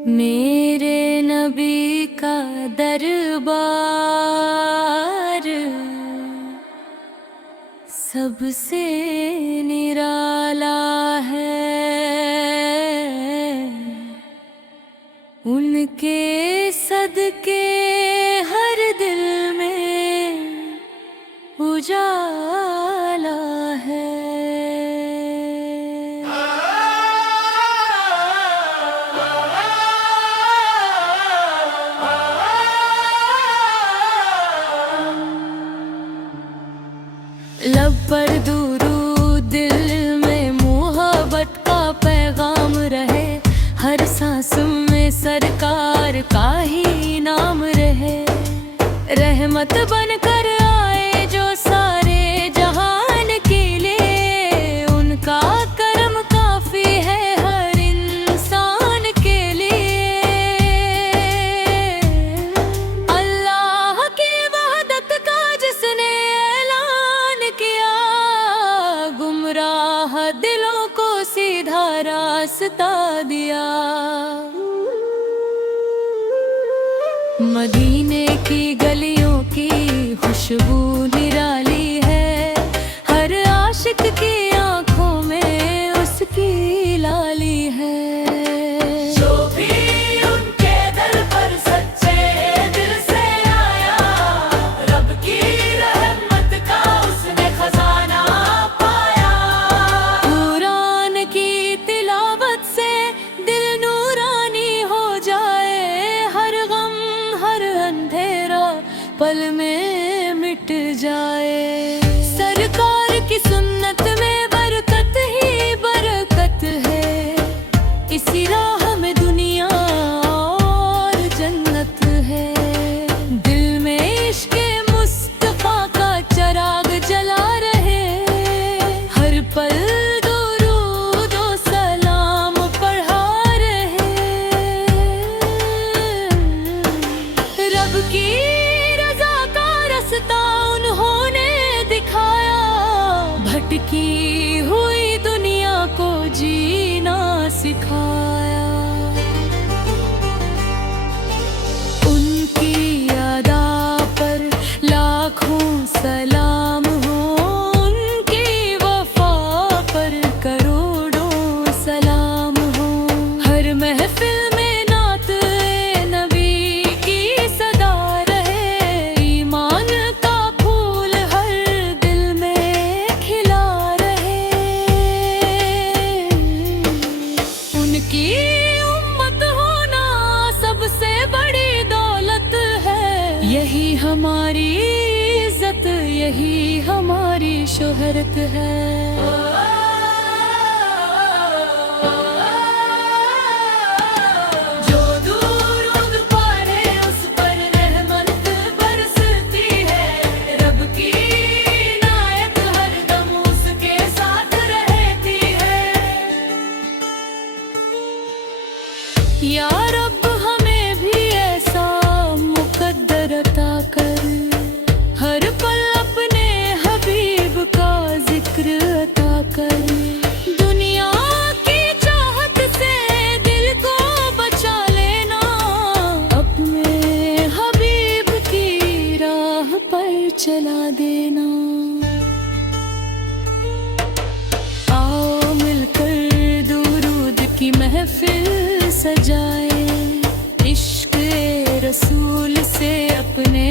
मेरे नबी का दरबार सबसे निराला है। उनके सदके हर दिल में उजाला है। लब पर दुरूद, दिल में मोहब्बत का पैगाम रहे। हर सांस में सरकार का ही नाम रहे। रहमत बनकर आए जो सारे जहान के लिए, उनका करम काफी है हर इंसान के लिए। अल्लाह की वहदत का जिसने गुमराह दिलों को सीधा रास्ता दिया। मदीने की गलियों की खुशबू निराली है। हर आशिक की आंखों में उसकी लाली है। जो भी उनके दर पर सच्चे दिल से आया, रब की रहमत का उसने खजाना पाया। कुरान की तिलावत से दिल नूरानी हो जाए। हर गम हर अंधेरा पल में मिट जाए। सरकार की सुन्नत में बरकत ही बरकत है। इसी राह में दुनिया और जन्नत है। दिल में इश्क़े मुस्तफ़ा का चराग जला रहे। हर पल दुरूद और सलाम पढ़ा रहे। रब की रज़ा का रास्ता उन्होंने दिखाया। भटकी हुई दुनिया को जीना सिखाया। उनकी अदा पर लाखों सलाम हो। उनकी वफा पर करोड़ों सलाम हो। हर महफिल में नात नबी की सदा रहे। ईमान का फूल हर दिल में खिला रहे। उनकी उम्मत होना सबसे बड़ी दौलत है। यही हमारी इज्जत, यही हमारी शोहरत है। जो दुरूद पढ़े उस पर रहमत बरसती है। रब की इनायत हरदम उसके साथ रहती है। या रब हमें भी ऐसा मुकद्दर अता कर। हर पल अपने हबीब का जिक्र अता कर। दुनिया की चाहत से दिल को बचा लेना। अपने हबीब की राह पर चला देना। आओ मिलकर दुरूद की महफिल सजाए। इश्क़ रसूल से अपने